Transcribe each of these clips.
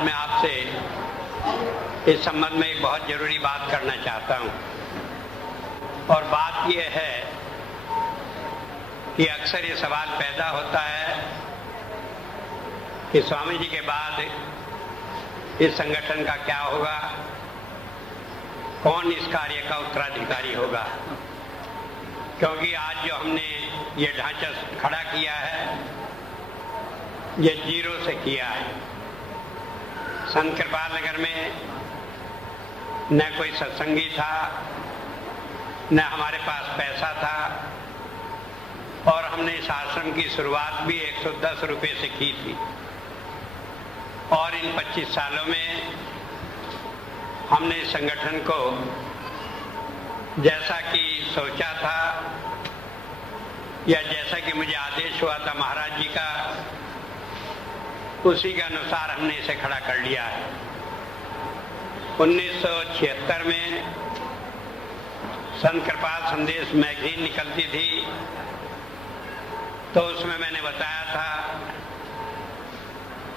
आज मैं आपसे इस संबंध में एक बहुत जरूरी बात करना चाहता हूं। और बात यह है कि अक्सर ये सवाल पैदा होता है कि स्वामी जी के बाद इस संगठन का क्या होगा, कौन इस कार्य का उत्तराधिकारी होगा। क्योंकि आज जो हमने ये ढांचा खड़ा किया है ये जीरो से किया है। संत कृपाल नगर में न कोई सत्संगी था, न हमारे पास पैसा था, और हमने इस आश्रम की शुरुआत भी 110 रुपये से की थी। और इन 25 सालों में हमने इस संगठन को जैसा कि सोचा था या जैसा कि मुझे आदेश हुआ था महाराज जी का, उसी के अनुसार हमने इसे खड़ा कर लिया है। 1976 में संत कृपाल संदेश मैगजीन निकलती थी, तो उसमें मैंने बताया था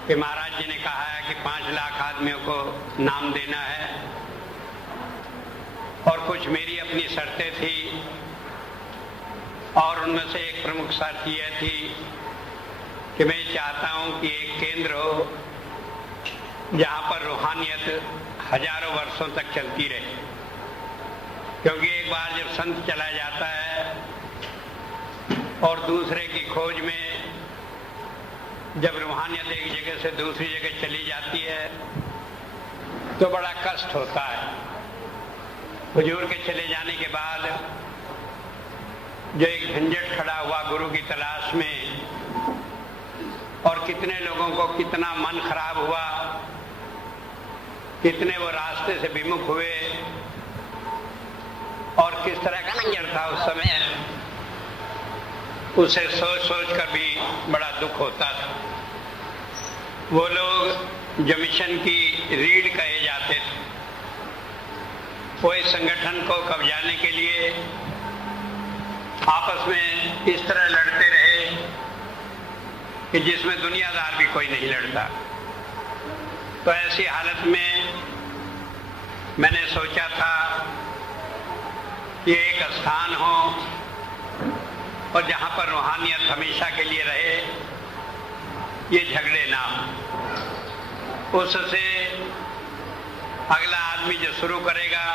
कि महाराज जी ने कहा है कि 5 लाख आदमियों को नाम देना है, और कुछ मेरी अपनी शर्तें थी, और उनमें से एक प्रमुख शर्त यह थी कि मैं चाहता हूं कि एक केंद्र हो जहां पर रूहानियत हजारों वर्षों तक चलती रहे। क्योंकि एक बार जब संत चला जाता है और दूसरे की खोज में जब रूहानियत एक जगह से दूसरी जगह चली जाती है तो बड़ा कष्ट होता है। हुजूर के चले जाने के बाद जो एक झंझट खड़ा हुआ गुरु की तलाश में, और कितने लोगों को कितना मन खराब हुआ, कितने वो रास्ते से विमुख हुए, और किस तरह का नंजर था उस समय, उसे सोच सोच कर भी बड़ा दुख होता था। वो लोग जो मिशन की रीढ़ कहे जाते थे, वो इस संगठन को कब्जाने के लिए आपस में इस तरह लड़ते रहे कि जिसमें दुनियादार भी कोई नहीं लड़ता। तो ऐसी हालत में मैंने सोचा था कि एक स्थान हो और जहां पर रूहानियत हमेशा के लिए रहे, ये झगड़े ना हो। उससे अगला आदमी जो शुरू करेगा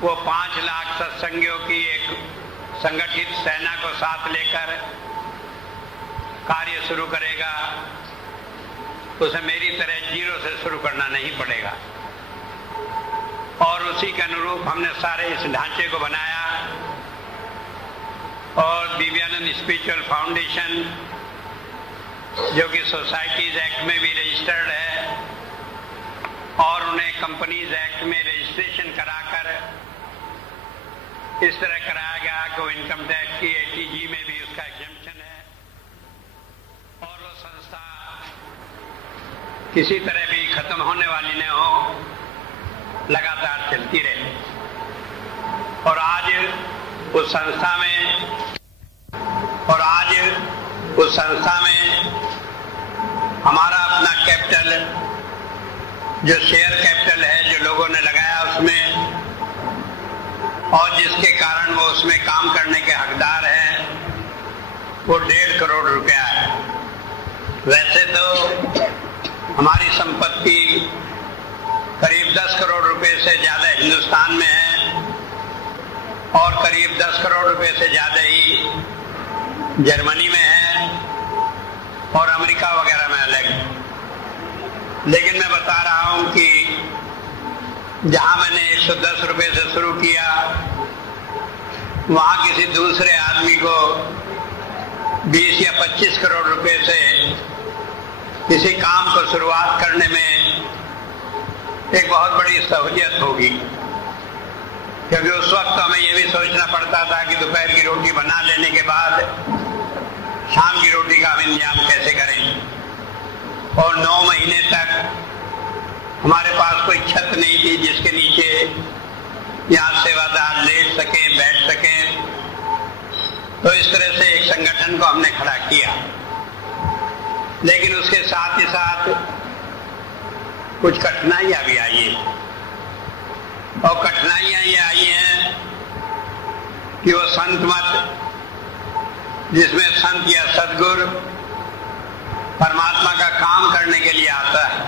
वो 5 लाख सत्संगियों की एक संगठित सेना को साथ लेकर कार्य शुरू करेगा। उसे मेरी तरह जीरो से शुरू करना नहीं पड़ेगा। और उसी के अनुरूप हमने सारे इस ढांचे को बनाया, और दिव्यानंद स्पिरिचुअल फाउंडेशन जो कि सोसाइटीज एक्ट में भी रजिस्टर्ड है, और उन्हें कंपनीज एक्ट में रजिस्ट्रेशन कराकर इस तरह कराया गया कि वो इनकम टैक्स की ATG में भी उसका एग्जेम्पशन है, और वो संस्था किसी तरह भी खत्म होने वाली न हो, लगातार चलती रहे। और आज उस संस्था में हमारा अपना कैपिटल, जो शेयर कैपिटल है जो लोगों ने लगाया उसमें, और जिसके कारण वो उसमें काम करने के हकदार हैं, वो 1.5 करोड़ रुपया है। वैसे तो हमारी संपत्ति करीब 10 करोड़ रुपए से ज्यादा हिंदुस्तान में है, और करीब 10 करोड़ रुपए से ज्यादा ही जर्मनी में है, और अमेरिका वगैरह में अलग है। लेकिन मैं बता रहा हूं कि जहां मैंने 110 रुपए से शुरू किया, वहां किसी दूसरे आदमी को 20 या 25 करोड़ रुपए से किसी काम को शुरुआत करने में एक बहुत बड़ी सहूलियत होगी। क्योंकि उस वक्त हमें यह भी सोचना पड़ता था कि दोपहर की रोटी बना लेने के बाद शाम की रोटी का हम इंतजाम कैसे करें, और 9 महीने तक हमारे पास कोई छत नहीं थी जिसके नीचे यहाँ सेवादार लेट सकें, बैठ सकें। तो इस तरह से एक संगठन को हमने खड़ा किया। लेकिन उसके साथ ही साथ कुछ कठिनाइयां भी आई हैं, और कठिनाइयां ये आई हैं कि वो संत मत, जिसमें संत या सद्गुरु परमात्मा का काम करने के लिए आता है,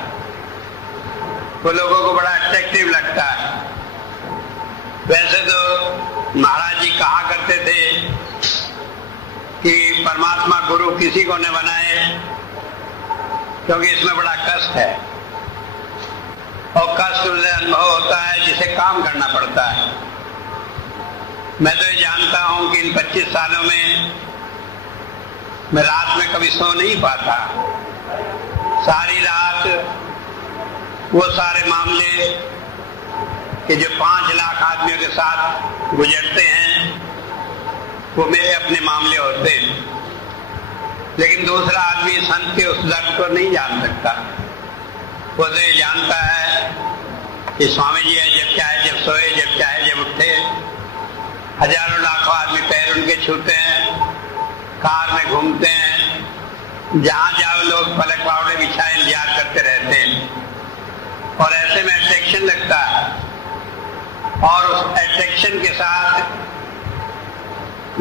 वो लोगों को बड़ा अट्रैक्टिव लगता है। वैसे तो महाराज जी कहा करते थे कि परमात्मा गुरु किसी को न बनाए, क्योंकि इसमें बड़ा कष्ट है, और कष्ट उसे अनुभव होता है जिसे काम करना पड़ता है। मैं तो ये जानता हूं कि इन 25 सालों में मैं रात में कभी सो नहीं पाता। सारी रात वो सारे मामले कि जो 5 लाख आदमियों के साथ गुजरते हैं, वो मेरे अपने मामले होते हैं, लेकिन दूसरा आदमी संत के उस दर्द को नहीं जान सकता। वो तो ये जानता है कि स्वामी जी है, जब चाहे जब सोए, जब चाहे जब उठे। हजारों लाखों आदमी पैर उनके छूते हैं, कार में घूमते हैं, जहां जाओ लोग पलक पावड़े बिछाए इंतजार करते रहते हैं, और ऐसे में अट्रैक्शन लगता है, और उस अट्रैक्शन के साथ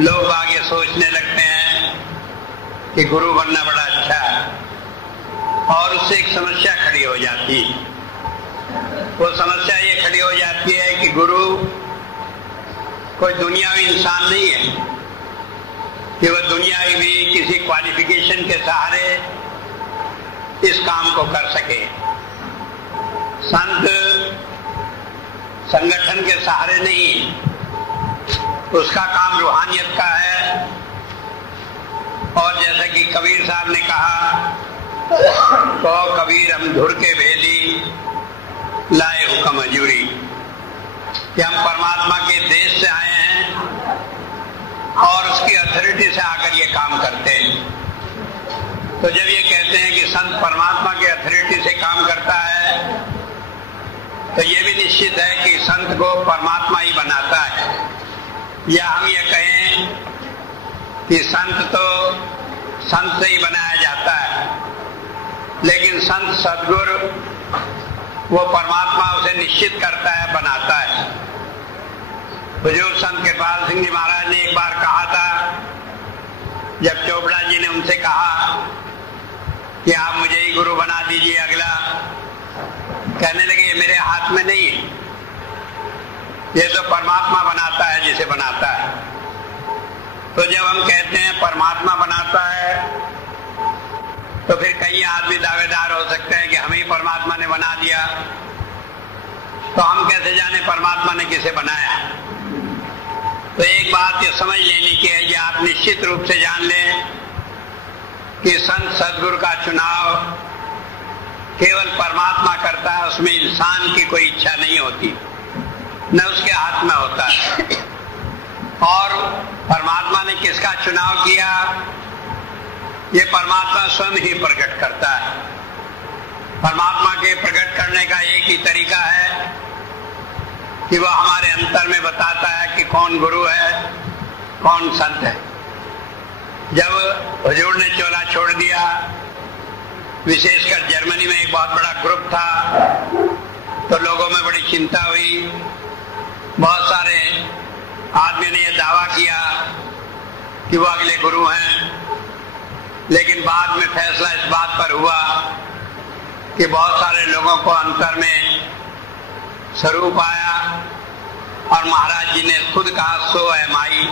लोग आगे सोचने लगते हैं कि गुरु बनना बड़ा अच्छा है, और उससे एक समस्या खड़ी हो जाती है। वो समस्या ये खड़ी हो जाती है कि गुरु कोई दुनियावी इंसान नहीं है कि वह दुनियावी भी किसी क्वालिफिकेशन के सहारे इस काम को कर सके। संत संगठन के सहारे नहीं, उसका काम रूहानियत का है। और जैसा कि कबीर साहब ने कहा, तो कबीर हम धुर के भेदी लाए हुक्म हजूरी, कि हम परमात्मा के देश से आए हैं और उसकी अथॉरिटी से आकर ये काम करते हैं। तो जब ये कहते हैं कि संत परमात्मा की अथॉरिटी से काम करता है, तो ये भी निश्चित है कि संत को परमात्मा ही बनाता है। या हम ये कहें कि संत तो संत से ही बनाया जाता है, लेकिन संत सद्गुरु वो परमात्मा उसे निश्चित करता है, बनाता है। बुजुर्ग संत कृपाल सिंह जी महाराज ने एक बार कहा था, जब चोपड़ा जी ने उनसे कहा कि आप मुझे ही गुरु बना दीजिए अगला, कहने लगे ये मेरे हाथ में नहीं है, ये तो परमात्मा बनाता है जिसे बनाता है। तो जब हम कहते हैं परमात्मा बनाता है, तो फिर कई आदमी दावेदार हो सकते हैं कि हमें परमात्मा ने बना दिया, तो हम कैसे जाने परमात्मा ने किसे बनाया। तो एक बात ये समझ लेनी की है, ये आप निश्चित रूप से जान लें कि संत सद्गुरु का चुनाव केवल परमात्मा करता है, उसमें इंसान की कोई इच्छा नहीं होती, न उसके हाथ में होता है। और परमात्मा ने किसका चुनाव किया, ये परमात्मा स्वयं ही प्रकट करता है। परमात्मा के प्रकट करने का एक ही तरीका है कि वह हमारे अंतर में बताता है कि कौन गुरु है, कौन संत है। जब हुजूर ने चोला छोड़ दिया, विशेषकर जर्मनी में एक बहुत बड़ा ग्रुप था, तो लोगों में बड़ी चिंता हुई। बहुत सारे आदमी ने यह दावा किया कि वो अगले गुरु हैं, लेकिन बाद में फैसला इस बात पर हुआ कि बहुत सारे लोगों को अंतर में स्वरूप आया, और महाराज जी ने खुद कहा सो एम आई,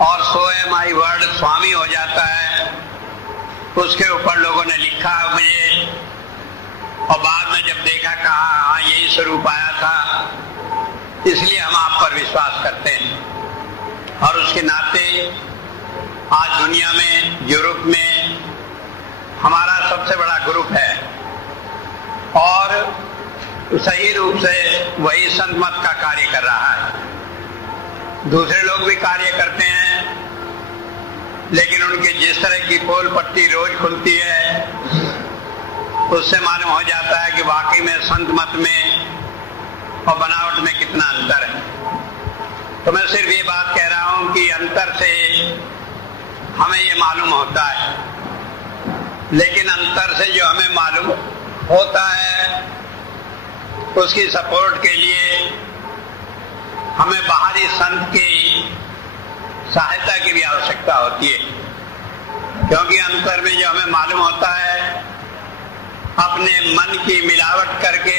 और सो एम आई वर्ड स्वामी हो जाता है। उसके ऊपर लोगों ने लिखा मुझे, और बाद में जब देखा कहा हाँ यही स्वरूप आया था, इसलिए हम आप पर विश्वास करते हैं। और उसके नाते आज दुनिया में, यूरोप में हमारा सबसे बड़ा ग्रुप है, और सही रूप से वही संत मत का कार्य कर रहा है। दूसरे लोग भी कार्य करते हैं, लेकिन उनके जिस तरह की पोल पट्टी रोज खुलती है, उससे मालूम हो जाता है कि वाकई में संत मत में और बनावट में कितना अंतर है। तो मैं सिर्फ ये बात कह रहा हूं कि अंतर से हमें ये मालूम होता है, लेकिन अंतर से जो हमें मालूम होता है उसकी सपोर्ट के लिए हमें बाहरी संत की सहायता की भी आवश्यकता होती है, क्योंकि अंतर में जो हमें मालूम होता है अपने मन की मिलावट करके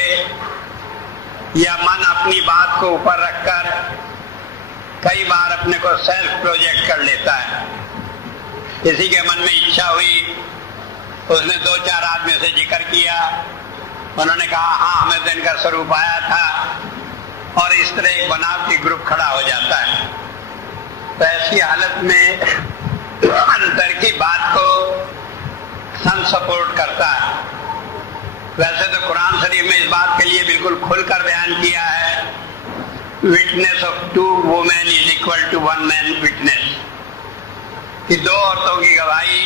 या मन अपनी बात को ऊपर रखकर कई बार अपने को सेल्फ प्रोजेक्ट कर लेता है। किसी के मन में इच्छा हुई, उसने 2-4 आदमियों से जिक्र किया, उन्होंने कहा हाँ हमें तो इनका स्वरूप आया था, और इस तरह एक बनावटी ग्रुप खड़ा हो जाता है। तो ऐसी हालत में अंतर की बात को संत सपोर्ट करता है। वैसे तो कुरान शरीफ में इस बात के लिए बिल्कुल खुलकर बयान किया है, witness of 2 women is equal to 1 man witness, कि 2 औरतों की गवाही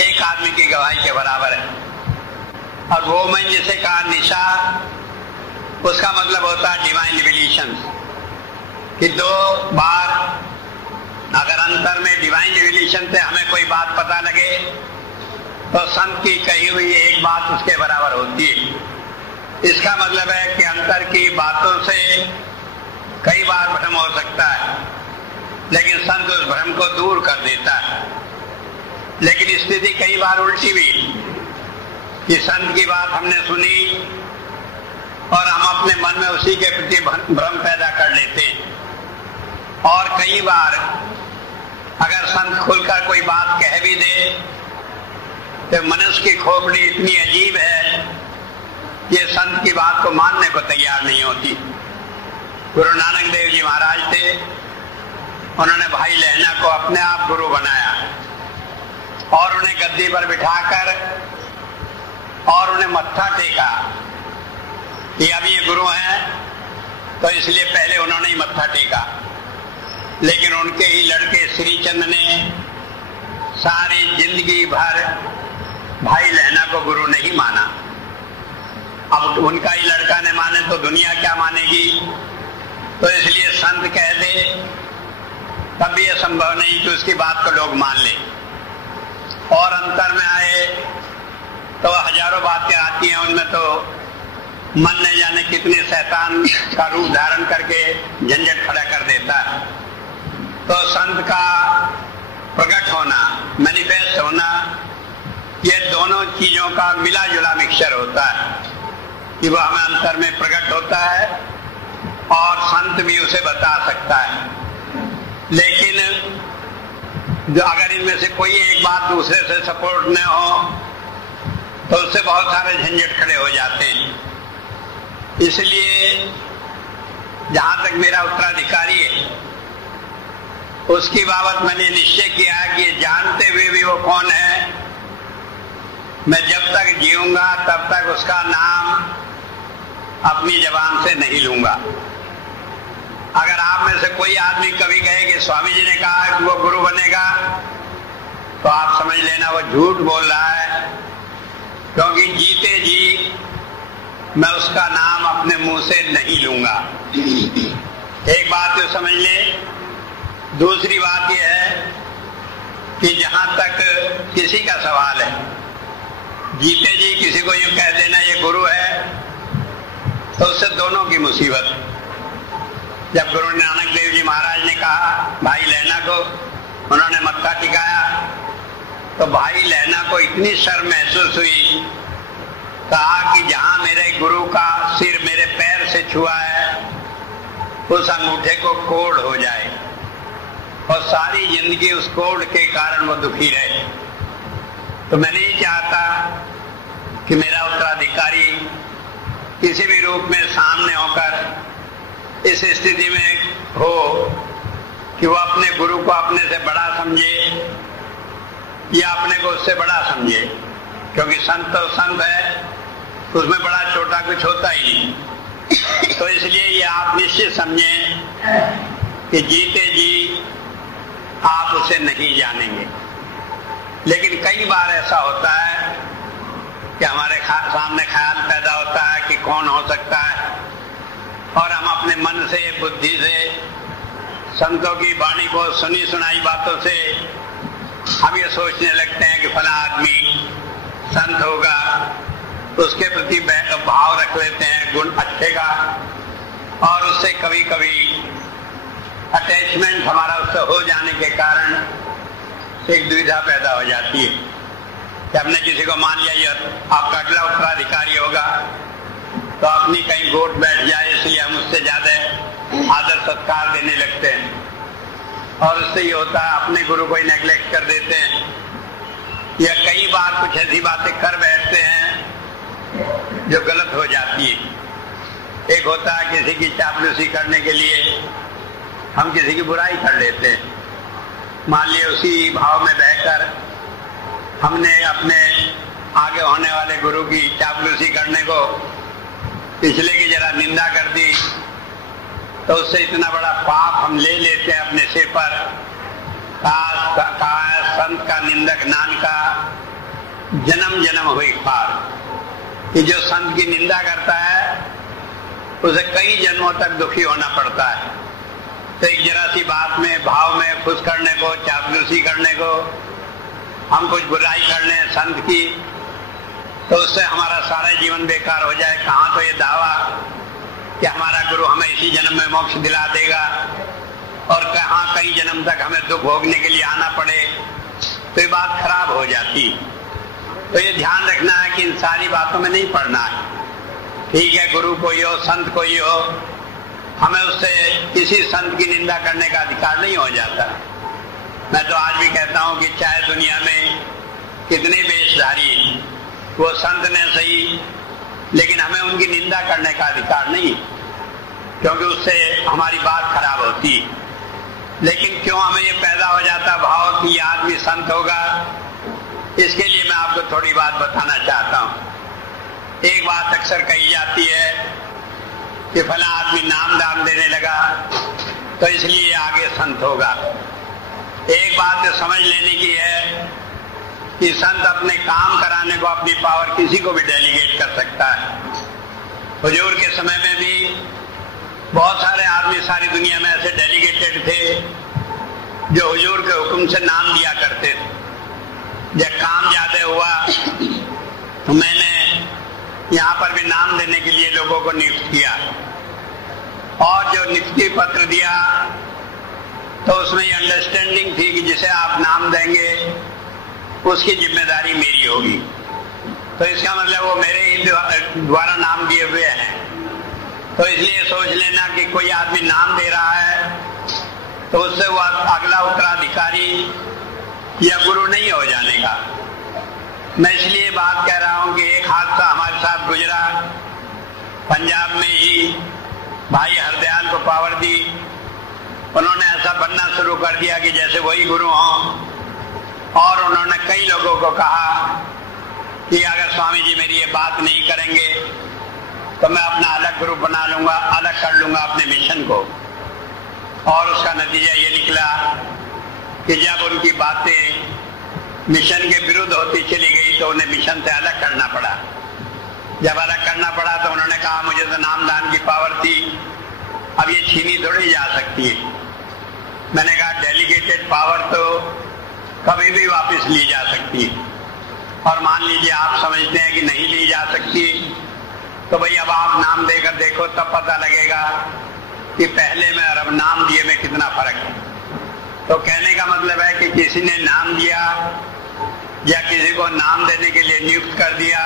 एक आदमी की गवाही के बराबर है। और वुमेन जिसे कहा निशा, उसका मतलब होता है डिवाइन रिविलेशंस, कि 2 बार अगर अंतर में डिवाइन रिविलेशन से हमें कोई बात पता लगे तो संत की कही हुई एक बात उसके बराबर होती है। इसका मतलब है कि अंतर की बातों से कई बार भ्रम हो सकता है, लेकिन संत उस भ्रम को दूर कर देता है। लेकिन स्थिति कई बार उल्टी भी, कि संत की बात हमने सुनी और हम अपने मन में उसी के प्रति भ्रम पैदा कर लेते हैं। और कई बार अगर संत खुलकर कोई बात कह भी दे तो मनुष्य की खोपड़ी इतनी अजीब है, ये संत की बात को मानने को तैयार नहीं होती। गुरु नानक देव जी महाराज थे, उन्होंने भाई लहना को अपने आप गुरु बनाया और उन्हें गद्दी पर बिठाकर और उन्हें मत्था टेका कि अब ये गुरु हैं, तो इसलिए पहले उन्होंने ही मत्था टेका। लेकिन उनके ही लड़के श्रीचंद ने सारी जिंदगी भर भाई लहना को गुरु नहीं माना। अब उनका ही लड़का ने माने तो दुनिया क्या मानेगी, तो इसलिए संत कह दे तब भी यह संभव नहीं कि उसकी बात को लोग मान ले। और अंतर में आए तो हजारों बातें आती हैं, उनमें तो मन न जाने कितने शैतान का रूप धारण करके झंझट खड़ा कर देता है। तो संत का प्रकट होना, मैनिफेस्ट होना, ये दोनों चीजों का मिला जुला मिक्सचर होता है कि वह हमें अंतर में प्रकट होता है और संत भी उसे बता सकता है। लेकिन जो अगर इनमें से कोई एक बात दूसरे से सपोर्ट न हो तो उससे बहुत सारे झंझट खड़े हो जाते हैं। इसलिए जहां तक मेरा उत्तराधिकारी है उसकी बाबत मैंने निश्चय किया है कि जानते हुए भी वो कौन है, मैं जब तक जीऊंगा तब तक उसका नाम अपनी जबान से नहीं लूंगा। अगर आप में से कोई आदमी कभी कहे कि स्वामी जी ने कहा कि वो गुरु बनेगा, तो आप समझ लेना वो झूठ बोल रहा है, क्योंकि जीते जी मैं उसका नाम अपने मुंह से नहीं लूंगा। एक बात तो समझ ले। दूसरी बात यह है कि जहां तक किसी का सवाल है, जीते जी किसी को यूं कह देना ये गुरु है, तो उससे दोनों की मुसीबत। जब गुरु नानक देव जी महाराज ने कहा भाई लहना को, उन्होंने मत्था टिकाया, तो भाई लहना को इतनी शर्म महसूस हुई, कहा कि जहां मेरे गुरु का सिर मेरे पैर से छुआ है उस अंगूठे को कोढ़ हो जाए, और सारी जिंदगी उस कोढ़ के कारण वो दुखी रहे। तो मैं नहीं चाहता कि मेरा उत्तराधिकारी किसी भी रूप में सामने होकर इस स्थिति में हो कि वो अपने गुरु को अपने से बड़ा समझे या अपने को उससे बड़ा समझे, क्योंकि संत तो संत है, उसमें बड़ा छोटा कुछ होता ही नहीं। तो इसलिए ये आप निश्चित समझें कि जीते जी आप उसे नहीं जानेंगे। लेकिन कई बार ऐसा होता है कि हमारे सामने ख्याल पैदा होता है कि कौन हो सकता है, और हम अपने मन से बुद्धि से संतों की वाणी को सुनी सुनाई बातों से हम ये सोचने लगते हैं कि फला आदमी संत होगा, उसके प्रति भाव रख लेते हैं गुण अच्छे का, और उससे कभी कभी अटैचमेंट हमारा उससे हो जाने के कारण एक दुविधा पैदा हो जाती है कि हमने किसी को मान लिया ये आपका अगला उत्तराधिकारी होगा, तो अपनी कहीं गोट बैठ जाए इसलिए हम उससे ज्यादा आदर सत्कार देने लगते हैं, और उससे ये होता है अपने गुरु को ही नेग्लेक्ट कर देते हैं, या कई बार कुछ ऐसी बातें कर बैठते हैं जो गलत हो जाती है। एक होता है किसी की चापलूसी करने के लिए हम किसी की बुराई कर लेते हैं। मान लिया उसी भाव में बहकर हमने अपने आगे होने वाले गुरु की चापलूसी करने को पिछले की जरा निंदा कर दी, तो उससे इतना बड़ा पाप हम ले लेते हैं अपने सिर पर। संत का निंदक नान का जन्म जन्म हुई पार, कि जो संत की निंदा करता है उसे कई जन्मों तक दुखी होना पड़ता है। तो एक जरा सी बात में भाव में खुश करने को, चापलूसी करने को, हम कुछ बुराई कर लें संत की, तो उससे हमारा सारा जीवन बेकार हो जाए। कहाँ तो ये दावा कि हमारा गुरु हमें इसी जन्म में मोक्ष दिला देगा, और कहाँ कई जन्म तक हमें दुख भोगने के लिए आना पड़े, तो ये बात खराब हो जाती। तो ये ध्यान रखना है कि इन सारी बातों में नहीं पड़ना है। ठीक है, गुरु कोई हो, संत कोई हो, हमें उससे किसी संत की निंदा करने का अधिकार नहीं हो जाता। मैं तो आज भी कहता हूं कि चाहे दुनिया में कितने वेशधारी वो संत ने सही, लेकिन हमें उनकी निंदा करने का अधिकार नहीं, क्योंकि उससे हमारी बात खराब होती। लेकिन क्यों हमें ये पैदा हो जाता भाव कि ये आदमी संत होगा, इसके लिए मैं आपको थोड़ी बात बताना चाहता हूं। एक बात अक्सर कही जाती है कि फला आदमी नाम दान देने लगा तो इसलिए आगे संत होगा। एक बात तो समझ लेने की है कि संत अपने काम कराने को, अपनी पावर किसी को भी डेलीगेट कर सकता है। हुजूर के समय में भी बहुत सारे आदमी सारी दुनिया में ऐसे डेलीगेटेड थे जो हुजूर के हुक्म से नाम दिया करते थे। जब काम ज्यादा हुआ तो मैंने यहाँ पर भी नाम देने के लिए लोगों को नियुक्त किया, और जो नियुक्ति पत्र दिया तो उसमें ये अंडरस्टैंडिंग थी कि जिसे आप नाम देंगे उसकी जिम्मेदारी मेरी होगी। तो इसका मतलब वो मेरे ही द्वारा नाम दिए हुए हैं। तो इसलिए सोच लेना कि कोई आदमी नाम दे रहा है तो उससे वो अगला उत्तराधिकारी या गुरु नहीं हो जाने का। मैं इसलिए बात कह रहा हूं कि एक हादसा हमारे साथ गुजरा। पंजाब में ही भाई हरदयाल को पावर दी, उन्होंने ऐसा बनना शुरू कर दिया कि जैसे वही गुरु हों, और उन्होंने कई लोगों को कहा कि अगर स्वामी जी मेरी ये बात नहीं करेंगे तो मैं अपना अलग ग्रुप बना लूंगा, अलग कर लूंगा अपने मिशन को। और उसका नतीजा ये निकला कि जब उनकी बातें मिशन के विरुद्ध होती चली गई तो उन्हें मिशन से अलग करना पड़ा। जब अलग करना पड़ा तो उन्होंने कहा मुझे तो नामदान की पावर थी, अब ये छीनी थोड़ी जा सकती है। मैंने कहा डेलीगेटेड पावर तो कभी भी वापस ली जा सकती है, और मान लीजिए आप समझते हैं कि नहीं ली जा सकती, तो भाई अब आप नाम देकर देखो, तब पता लगेगा कि पहले में और अब नाम दिए में कितना फर्क है। तो कहने का मतलब है कि किसी ने नाम दिया या किसी को नाम देने के लिए नियुक्त कर दिया,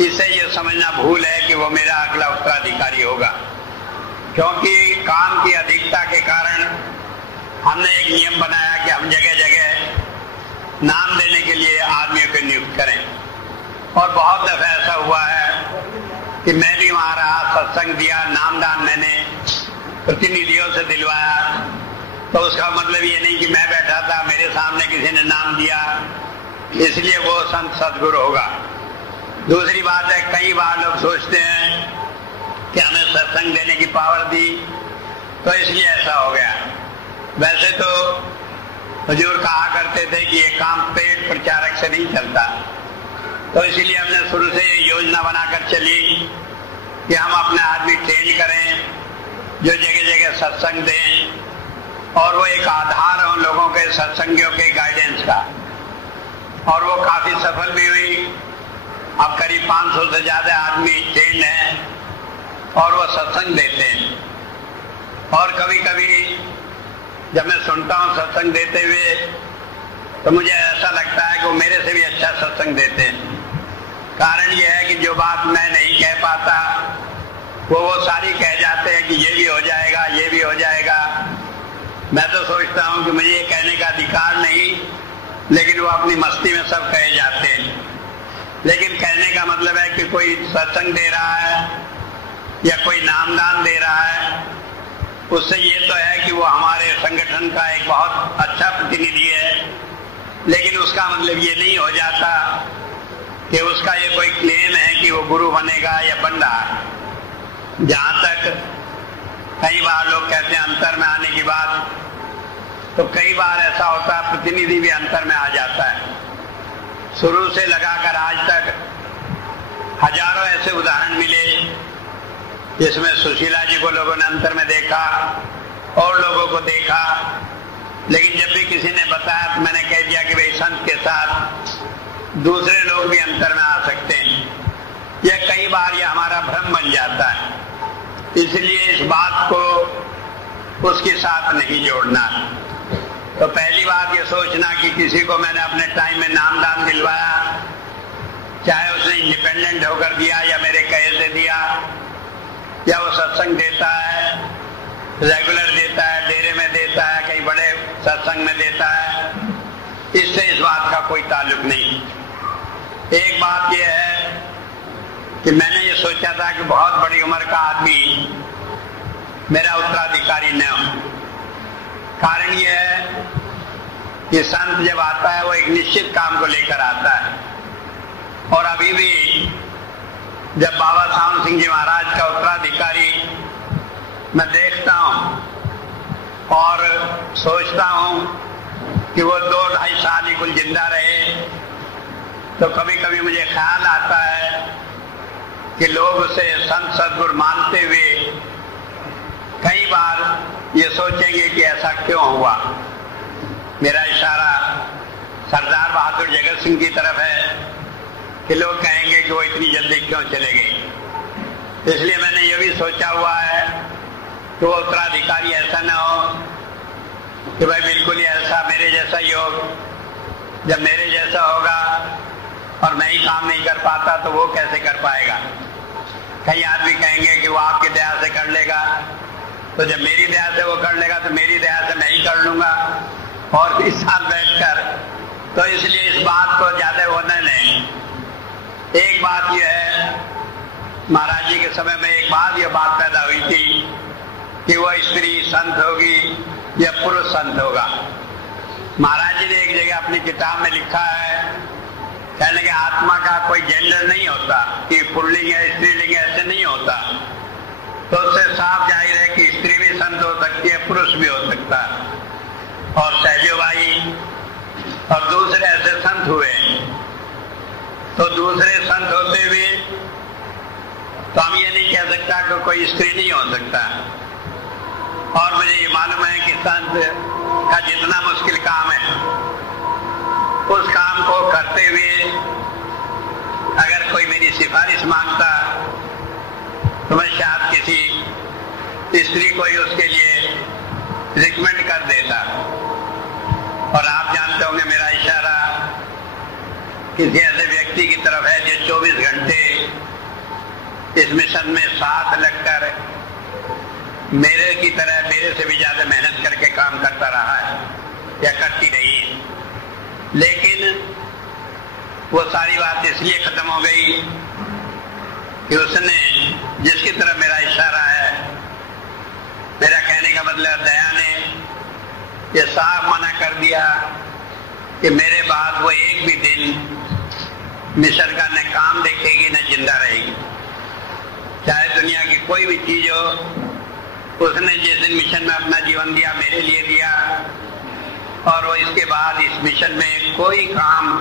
इससे ये समझना भूल है कि वो मेरा अगला उत्तराधिकारी होगा। क्योंकि काम की अधिकता के कारण हमने एक नियम बनाया कि हम जगह जगह नाम देने के लिए आदमियों को नियुक्त करें। और बहुत दफा ऐसा हुआ है कि मैं भी वहां रहा, सत्संग दिया, नामदान मैंने प्रतिनिधियों से दिलवाया। तो उसका मतलब ये नहीं कि मैं बैठा था, मेरे सामने किसी ने नाम दिया इसलिए वो संत सदगुरु होगा। दूसरी बात है, कई बार लोग सोचते हैं कि हमें सत्संग देने की पावर दी तो इसलिए ऐसा हो गया। वैसे तो हुजूर कहा करते थे कि ये काम पेट प्रचारक से नहीं चलता, तो इसीलिए हमने शुरू से ये योजना बनाकर चली कि हम अपने आदमी ट्रेन करें जो जगह जगह सत्संग दें, और वो एक आधार हो लोगों के सत्संगियों के गाइडेंस का। और वो काफी सफल भी हुई। अब करीब 500 से ज्यादा आदमी ट्रेंड हैं और वो सत्संग देते हैं। और कभी कभी जब मैं सुनता हूँ सत्संग देते हुए तो मुझे ऐसा लगता है कि वो मेरे से भी अच्छा सत्संग देते हैं। कारण ये है कि जो बात मैं नहीं कह पाता वो सारी कह जाते हैं कि ये भी हो जाएगा, ये भी हो जाएगा। मैं तो सोचता हूँ कि मुझे ये कहने का अधिकार नहीं, लेकिन वो अपनी मस्ती में सब कहे जाते हैं। लेकिन कहने का मतलब है कि कोई सत्संग दे रहा है या कोई नामदान दे रहा है, उससे ये तो है कि वो हमारे संगठन का एक बहुत अच्छा प्रतिनिधि है, लेकिन उसका मतलब ये नहीं हो जाता कि उसका ये कोई क्लेम है कि वो गुरु बनेगा या बन रहा है। जहां तक कई बार लोग कहते हैं अंतर में आने की बात, तो कई बार ऐसा होता है प्रतिनिधि भी अंतर में आ जाता है। शुरू से लगाकर आज तक हजारों ऐसे उदाहरण मिले जिसमें सुशीला जी को लोगों ने अंतर में देखा और लोगों को देखा, लेकिन जब भी किसी ने बताया तो मैंने कह दिया कि भाई संत के साथ दूसरे लोग भी अंतर में आ सकते हैं। यह कई बार यह हमारा भ्रम बन जाता है, इसलिए इस बात को उसके साथ नहीं जोड़ना। तो पहली बात ये सोचना कि किसी को मैंने अपने टाइम में नामदान दिलवाया, चाहे उसने इंडिपेंडेंट होकर दिया या मेरे कहे से दिया, या वो सत्संग देता है, रेगुलर देता है, डेरे में देता है, कई बड़े सत्संग में देता है, इससे इस बात का कोई ताल्लुक नहीं। एक बात यह है कि मैंने ये सोचा था कि बहुत बड़ी उम्र का आदमी मेरा उत्तराधिकारी न हो। कारण यह है कि संत जब आता है वो एक निश्चित काम को लेकर आता है, और अभी भी जब बाबा सावन सिंह जी महाराज का उत्तराधिकारी मैं देखता हूं और सोचता हूं कि वो 2-2.5 साल ही कुल जिंदा रहे, तो कभी कभी मुझे ख्याल आता है कि लोग उसे संत सद्गुरु मानते हुए कई बार ये सोचेंगे कि ऐसा क्यों हुआ। मेरा इशारा सरदार बहादुर जगत सिंह की तरफ है कि लोग कहेंगे कि वो इतनी जल्दी क्यों चले गए। इसलिए मैंने ये भी सोचा हुआ है कि वो उत्तराधिकारी ऐसा न हो कि भाई बिल्कुल ही ऐसा मेरे जैसा ही हो। जब मेरे जैसा होगा और मैं ही काम नहीं कर पाता तो वो कैसे कर पाएगा। कई आदमी कहेंगे कि वो आपकी दया से कर लेगा, तो जब मेरी दया से वो कर लेगा तो मेरी दया से मैं ही कर लूंगा और 20 साल बैठकर। तो इसलिए इस बात को ज्यादा होने नहीं। एक बात यह है, महाराज जी के समय में एक बात यह बात पैदा हुई थी कि वह स्त्री संत होगी या पुरुष संत होगा। महाराज जी ने एक जगह अपनी किताब में लिखा है, कहने के आत्मा का कोई जेंडर नहीं होता कि पुल्लिंग है स्त्रीलिंग ऐसे नहीं होता। तो उससे साफ जाहिर है कि स्त्री भी संत हो सकती है, पुरुष भी हो सकता है। और सहजो भाई और दूसरे ऐसे संत हुए, तो दूसरे संत होते हुए तो हम ये नहीं कह सकता कि कोई स्त्री नहीं हो सकता। और मुझे ये मालूम है कि संत का जितना मुश्किल काम है उस काम को करते हुए अगर कोई मेरी सिफारिश मांगता तो मैं शायद किसी स्त्री को ही उसके लिए रिकमेंड कर देता। और आप जानते होंगे मेरा इशारा किसी ऐसे व्यक्ति की तरफ है जो 24 घंटे इस मिशन में साथ लगकर मेरे की तरह मेरे से भी ज्यादा मेहनत करके काम करता रहा है या करती रही है। लेकिन वो सारी बात इसलिए खत्म हो गई कि उसने जिसकी तरफ मेरा इशारा है, मेरा कहने का मतलब दया ने ये साफ मना कर दिया कि मेरे बाद वो एक भी दिन मिशन का न काम देखेगी न जिंदा रहेगी। चाहे दुनिया की कोई भी चीज हो, उसने जिस दिन मिशन में अपना जीवन दिया मेरे लिए दिया, और वो इसके बाद इस मिशन में कोई काम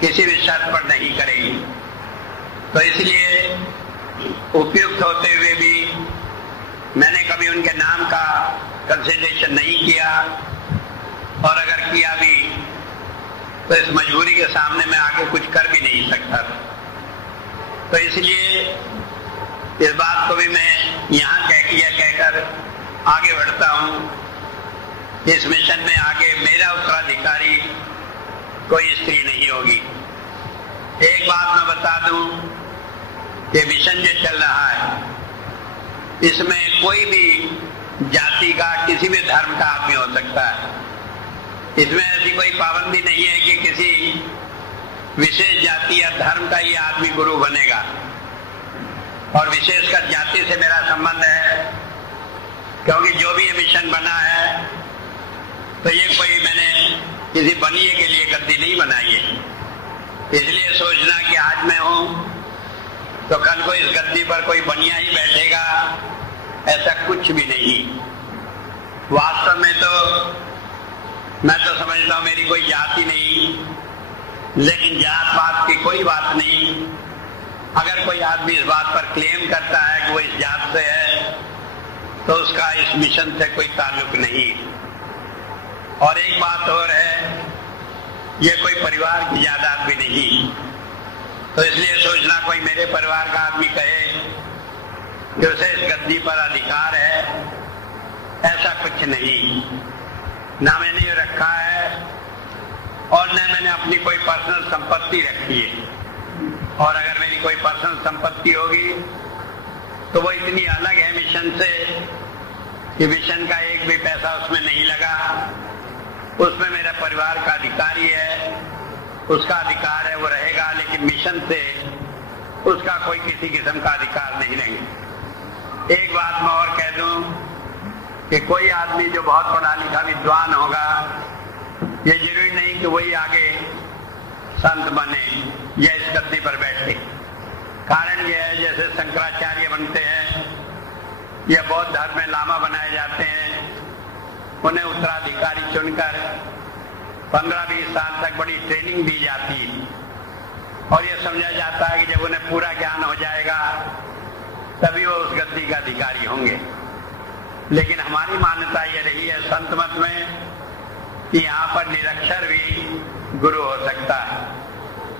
किसी भी शर्त पर नहीं करेगी। तो इसलिए उपयुक्त होते हुए भी मैंने कभी उनके नाम का कंसिडरेशन नहीं किया, और अगर किया भी तो इस मजबूरी के सामने मैं आगे कुछ कर भी नहीं सकता। तो इसलिए इस बात को भी मैं यहाँ कहकर आगे बढ़ता हूँ। इस मिशन में आगे मेरा उत्तराधिकारी कोई स्त्री नहीं होगी। एक बात मैं बता दूं कि मिशन जो चल रहा है इसमें कोई भी जाति का, किसी भी धर्म का आदमी हो सकता है। इसमें ऐसी कोई पाबंदी नहीं है कि किसी विशेष जाति या धर्म का ही आदमी गुरु बनेगा। और विशेषकर जाति से मेरा संबंध है, क्योंकि जो भी ये मिशन बना है तो ये कोई मैंने किसी बनिए के लिए गद्दी नहीं बनाई है। इसलिए सोचना कि आज मैं हूं तो कल को इस गद्दी पर कोई बनिया ही बैठेगा, ऐसा कुछ भी नहीं। वास्तव में तो मैं तो समझता हूं मेरी कोई जाति नहीं, लेकिन जात पात की कोई बात नहीं। अगर कोई आदमी इस बात पर क्लेम करता है कि वो इस जात से है तो उसका इस मिशन से कोई ताल्लुक नहीं। और एक बात और है, ये कोई परिवार की जायदाद भी नहीं। तो इसलिए सोचना कोई मेरे परिवार का आदमी कहे कि उसे इस गद्दी पर अधिकार है, ऐसा कुछ नहीं। ना मैंने ये रखा है और न मैंने अपनी कोई पर्सनल संपत्ति रखी है। और अगर मेरी कोई पर्सनल संपत्ति होगी तो वो इतनी अलग है मिशन से कि मिशन का एक भी पैसा उसमें नहीं लगा। उसमें मेरा परिवार का अधिकारी है, उसका अधिकार है, वो रहेगा, लेकिन मिशन से उसका कोई किसी किस्म का अधिकार नहीं रहेंगे। एक बात मैं और कह दूं कि कोई आदमी जो बहुत पढ़ा लिखा विद्वान होगा, ये जरूरी नहीं कि वही आगे संत बने या इस गद्दी पर बैठे। कारण यह है, जैसे शंकराचार्य बनते हैं या बौद्ध धर्म में लामा बनाए जाते हैं, उन्हें उत्तराधिकारी चुनकर 15-20 साल तक बड़ी ट्रेनिंग दी जाती है और ये समझा जाता है कि जब उन्हें पूरा ज्ञान हो जाएगा तभी वो उस गद्दी का अधिकारी होंगे। लेकिन हमारी मान्यता ये रही है संत मत में कि यहाँ पर निरक्षर भी गुरु हो सकता है।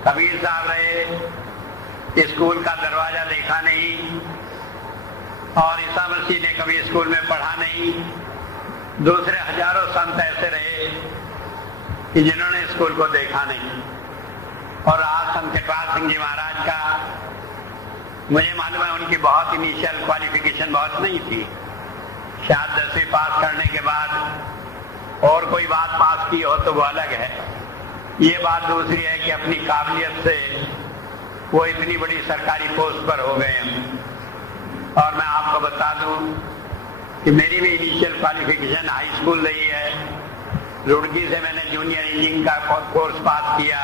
कबीर साहब रहे, स्कूल का दरवाजा देखा नहीं, और ईसा मसीह ने कभी स्कूल में पढ़ा नहीं। दूसरे हजारों संत ऐसे रहे कि जिन्होंने स्कूल को देखा नहीं। और आज संत कृपाल सिंह जी महाराज का मुझे मालूम है उनकी बहुत इनिशियल क्वालिफिकेशन बहुत नहीं थी। शायद 10वीं पास करने के बाद और कोई बात पास की हो तो वो अलग है। ये बात दूसरी है कि अपनी काबिलियत से वो इतनी बड़ी सरकारी पोस्ट पर हो गए हैं। और मैं आपको बता दूं कि मेरी भी इनिशियल क्वालिफिकेशन हाई स्कूल रही है। रुड़की से मैंने जूनियर इंजीनियरिंग का कोर्स पास किया,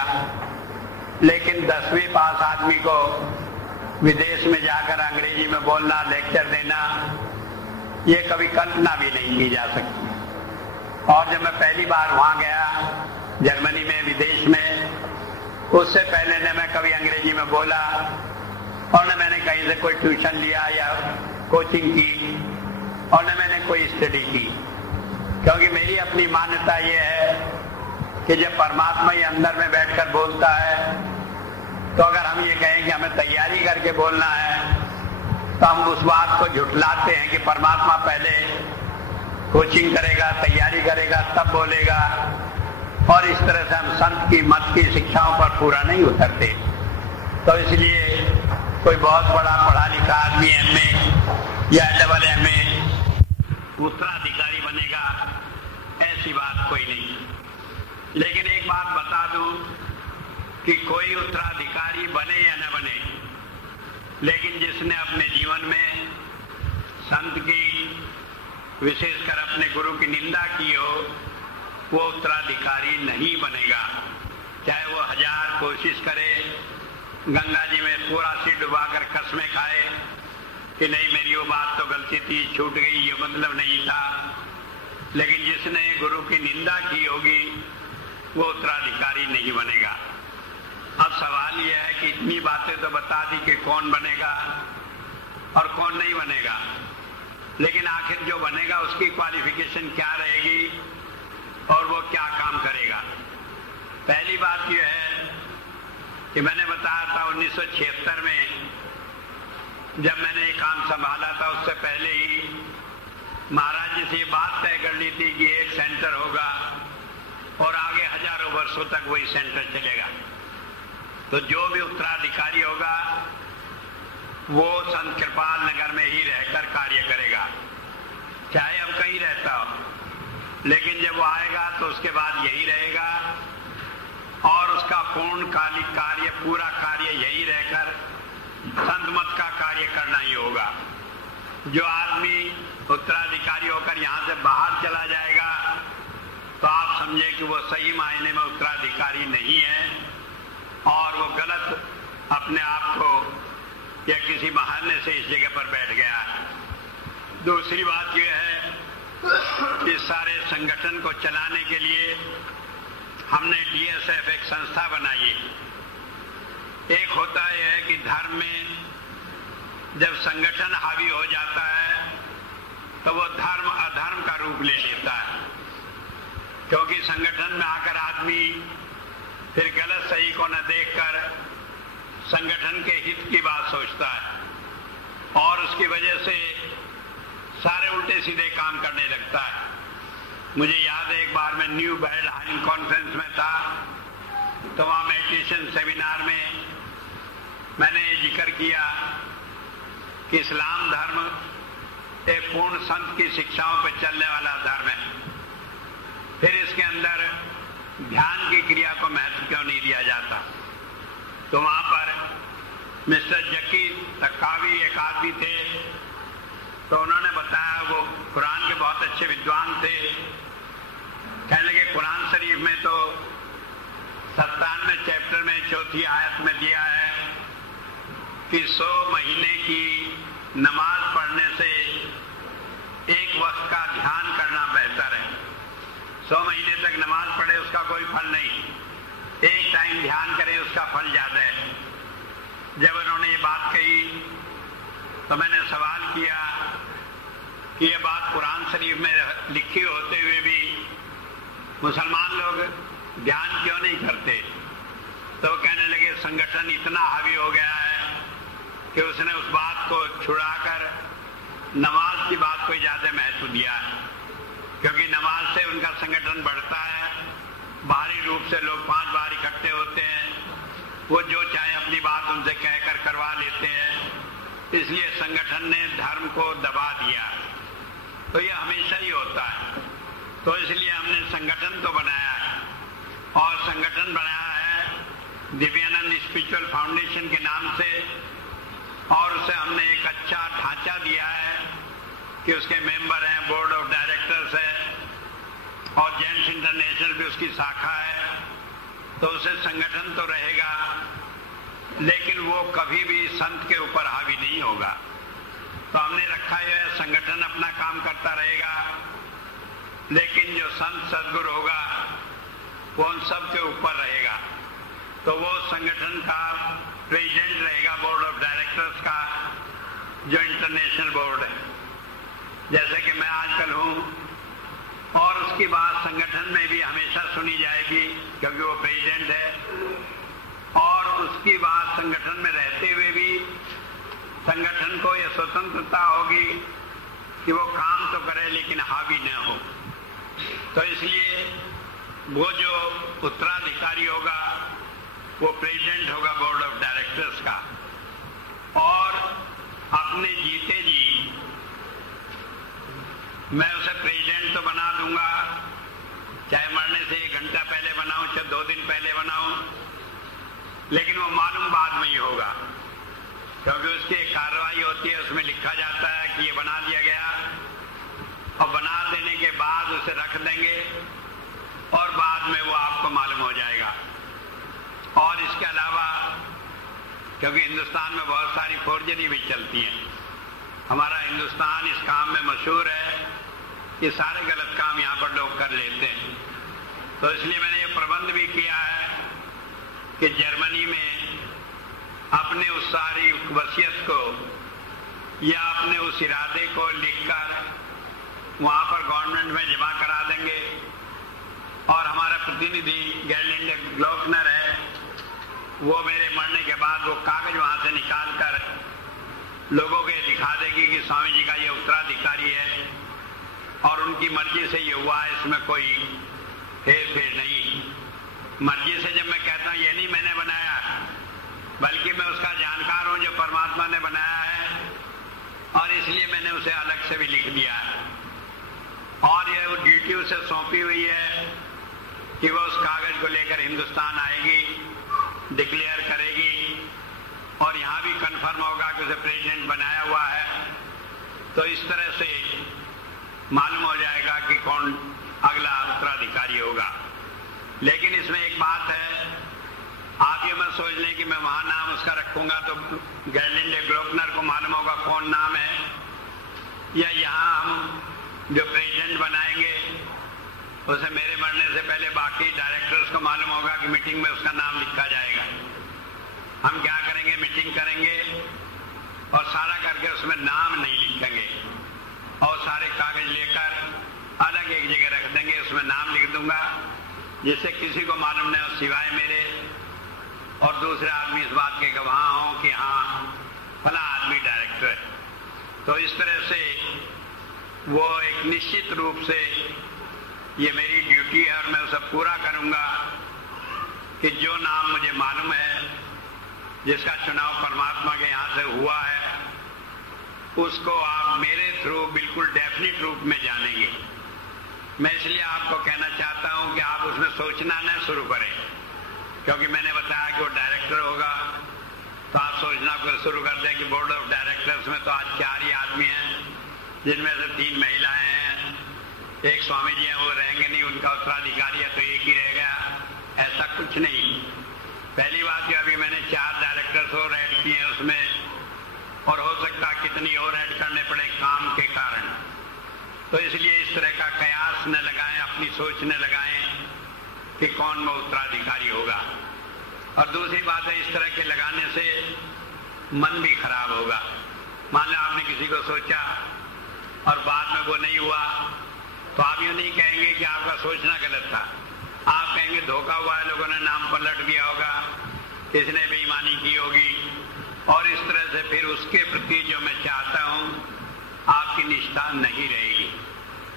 लेकिन 10वीं पास आदमी को विदेश में जाकर अंग्रेजी में बोलना, लेक्चर देना, ये कभी कल्पना भी नहीं की जा सकती। और जब मैं पहली बार वहां गया जर्मनी में, विदेश में, उससे पहले न मैं कभी अंग्रेजी में बोला और न मैंने कहीं से कोई ट्यूशन लिया या कोचिंग की और न मैंने कोई स्टडी की। क्योंकि मेरी अपनी मान्यता ये है कि जब परमात्मा ही अंदर में बैठकर बोलता है तो अगर हम ये कहें कि हमें तैयारी करके बोलना है तो हम उस बात को झुठलाते हैं कि परमात्मा पहले कोचिंग करेगा, तैयारी करेगा, तब बोलेगा। और इस तरह से हम संत की मत की शिक्षाओं पर पूरा नहीं उतरते। तो इसलिए कोई बहुत बड़ा पढ़ा लिखा आदमी MA या AA उत्तराधिकारी बनेगा, ऐसी बात कोई नहीं। लेकिन एक बात बता दूं कि कोई उत्तराधिकारी बने या न बने, लेकिन जिसने अपने जीवन में संत की, विशेषकर अपने गुरु की निंदा की हो, वो उत्तराधिकारी नहीं बनेगा। चाहे वो 1000 कोशिश करे, गंगा जी में पूरा सिर डुबाकर कसमें खाए कि नहीं मेरी वो बात तो गलती थी, छूट गई, ये मतलब नहीं था, लेकिन जिसने गुरु की निंदा की होगी वो उत्तराधिकारी नहीं बनेगा। अब सवाल यह है कि इतनी बातें तो बता दी कि कौन बनेगा और कौन नहीं बनेगा, लेकिन आखिर जो बनेगा उसकी क्वालिफिकेशन क्या रहेगी और वो क्या काम करेगा। पहली बात यह है कि मैंने बताया था 1976 में जब मैंने ये काम संभाला था, उससे पहले ही महाराज जी से ये बात तय कर ली थी कि एक सेंटर होगा और आगे हजारों वर्षों तक वही सेंटर चलेगा। तो जो भी उत्तराधिकारी होगा वो संत कृपाल नगर में ही रहकर कार्य करेगा, चाहे अब कहीं रहता हो, लेकिन जब वो आएगा तो उसके बाद यही रहेगा और उसका पूर्णकालिक कार्य, पूरा कार्य यही रहकर संत मत का कार्य करना ही होगा। जो आदमी उत्तराधिकारी होकर यहाँ से बाहर चला जाएगा तो आप समझे कि वो सही मायने में उत्तराधिकारी नहीं है और वो गलत अपने आप को या किसी बहाने से इस जगह पर बैठ गया है। दूसरी बात यह है कि सारे संगठन को चलाने के लिए हमने DSF एक संस्था बनाई है। एक होता यह है कि धर्म में जब संगठन हावी हो जाता है तो वो धर्म अधर्म का रूप ले लेता है, क्योंकि संगठन में आकर आदमी फिर गलत सही को न देखकर संगठन के हित की बात सोचता है और उसकी वजह से सारे उल्टे सीधे काम करने लगता है। मुझे याद है एक बार मैं न्यू वर्ल्ड हाइंग कॉन्फ्रेंस में था तो वहां मेडिटेशन सेमिनार में मैंने ये जिक्र किया कि इस्लाम धर्म एक पूर्ण संत की शिक्षाओं पर चलने वाला धर्म है, फिर इसके अंदर ध्यान की क्रिया को महत्व क्यों नहीं दिया जाता। तो वहां पर मिस्टर जकी तक्कावी एक आदमी थे, तो उन्होंने बताया, वो कुरान के बहुत अच्छे विद्वान थे, कहने लगे कुरान शरीफ में तो 97 चैप्टर में 4थी आयत में दिया है कि 100 महीने की नमाज पढ़ने से एक वक्त का ध्यान करना बेहतर है। 100 महीने तक नमाज पढ़े उसका कोई फल नहीं, एक टाइम ध्यान करे उसका फल ज्यादा है। जब उन्होंने ये बात कही तो मैंने सवाल किया कि ये बात कुरान शरीफ में लिखी होते हुए भी मुसलमान लोग ध्यान क्यों नहीं करते। तो कहने लगे संगठन इतना हावी हो गया है कि उसने उस बात को छुड़ाकर नमाज की बात को ज्यादा महत्व दिया है, क्योंकि नमाज से उनका संगठन बढ़ता है, बाहरी रूप से लोग 5 बार इकट्ठे होते हैं, वो जो चाहे अपनी बात उनसे कहकर करवा लेते हैं, इसलिए संगठन ने धर्म को दबा दिया। तो ये हमेशा ही होता है, तो इसलिए हमने संगठन तो बनाया है और संगठन बनाया है दिव्यानंद स्पिरिचुअल फाउंडेशन के नाम से, और उसे हमने एक अच्छा ढांचा दिया है कि उसके मेंबर हैं, बोर्ड ऑफ डायरेक्टर्स है और जेम्स इंटरनेशनल भी उसकी शाखा है। तो उसे संगठन तो रहेगा लेकिन वो कभी भी संत के ऊपर हावी नहीं होगा। तो हमने रखा है संगठन अपना काम करता रहेगा, लेकिन जो संत सदगुरु होगा वो उन सब के ऊपर रहेगा। तो वो संगठन का प्रेसिडेंट रहेगा, बोर्ड ऑफ डायरेक्टर्स का, जो इंटरनेशनल बोर्ड है, जैसे कि मैं आजकल हूं, और उसकी बात संगठन में भी हमेशा सुनी जाएगी क्योंकि वो प्रेसिडेंट है, और उसकी बात संगठन में रहते हुए भी संगठन को यह स्वतंत्रता होगी कि वो काम तो करे लेकिन हावी न हो। तो इसलिए वो जो उत्तराधिकारी होगा वो प्रेसिडेंट होगा बोर्ड ऑफ डायरेक्टर्स का, और अपने जीते जी मैं उसे प्रेसिडेंट तो बना दूंगा, चाहे मरने से 1 घंटा पहले बनाऊं चाहे 2 दिन पहले बनाऊं, लेकिन वो मालूम बाद में ही होगा, क्योंकि उसकी एक कार्रवाई होती है, उसमें लिखा जाता है कि ये बना दिया गया, और बना देने के बाद उसे रख देंगे और बाद में वो आपको मालूम हो जाएगा। और इसके अलावा क्योंकि हिंदुस्तान में बहुत सारी फोर्जरी भी चलती है, हमारा हिंदुस्तान इस काम में मशहूर है कि सारे गलत काम यहाँ पर लोग कर लेते हैं। तो इसलिए मैंने ये प्रबंध भी किया है कि जर्मनी में अपने उस सारी वसीयत को या अपने उस इरादे को लिखकर वहां पर गवर्नमेंट में जमा करा देंगे, और हमारा प्रतिनिधि गैरलैंड ग्लोकनर है, वो मेरे मरने के बाद वो कागज वहां से निकाल कर लोगों को दिखा देगी कि स्वामी जी का ये उत्तराधिकारी है और उनकी मर्जी से ये हुआ है, इसमें कोई हेर फेर नहीं। मर्जी से जब मैं कहता हूं ये नहीं मैंने बनाया, बल्कि मैं उसका जानकार हूं जो परमात्मा ने बनाया है, और इसलिए मैंने उसे अलग से भी लिख दिया है। और ये वो ड्यूटी उसे सौंपी हुई है कि वो उस कागज को लेकर हिंदुस्तान आएगी, डिक्लेयर करेगी, और यहां भी कंफर्म होगा कि उसे प्रेसिडेंट बनाया हुआ है। तो इस तरह से मालूम हो जाएगा कि कौन अगला उत्तराधिकारी होगा। लेकिन इसमें एक बात है, आप ये मत सोच लें कि मैं वहां नाम उसका रखूंगा तो गैलिंडे ग्लोकनर को मालूम होगा कौन नाम है, या यहां हम जो प्रेसिडेंट बनाएंगे उसे मेरे मरने से पहले बाकी डायरेक्टर्स को मालूम होगा कि मीटिंग में उसका नाम लिखा जाएगा। हम क्या करेंगे, मीटिंग करेंगे और सारा करके उसमें नाम नहीं लिखेंगे और सारे कागज लेकर अलग एक जगह रख देंगे, उसमें नाम लिख दूंगा जिससे किसी को मालूम नहीं हो सिवाय मेरे, और दूसरे आदमी इस बात के गवाह हों कि हाँ फला आदमी डायरेक्टर है। तो इस तरह से वो एक निश्चित रूप से ये मेरी ड्यूटी है और मैं उसे पूरा करूंगा कि जो नाम मुझे मालूम है, जिसका चुनाव परमात्मा के यहाँ से हुआ है, उसको आप मेरे थ्रू बिल्कुल डेफिनेट रूप में जानेंगे। मैं इसलिए आपको कहना चाहता हूं कि आप उसमें सोचना न शुरू करें, क्योंकि मैंने बताया कि वो डायरेक्टर होगा, तो आप सोचना शुरू कर दें कि बोर्ड ऑफ डायरेक्टर्स में तो आज 4 ही आदमी हैं, जिनमें से 3 महिलाएं हैं, एक स्वामी जी हैं, वो रहेंगे नहीं, उनका उत्तराधिकारी है तो एक ही रह गया। ऐसा कुछ नहीं। पहली बात कि अभी मैंने 4 डायरेक्टर्स और ऐड किए हैं उसमें, और हो सकता कितनी और ऐड करने पड़े काम के कारण। तो इसलिए इस तरह का कयास न लगाएं, अपनी सोच न लगाएं कि कौन वो उत्तराधिकारी होगा। और दूसरी बात है, इस तरह के लगाने से मन भी खराब होगा। मान लो आपने किसी को सोचा और बाद में वो नहीं हुआ, तो आप ये नहीं कहेंगे कि आपका सोचना गलत था, आप कहेंगे धोखा हुआ है, लोगों ने नाम पलट दिया होगा, किसने बेईमानी की होगी, और इस तरह से फिर उसके प्रति जो मैं चाहता हूं आपकी निष्ठा नहीं रहेगी।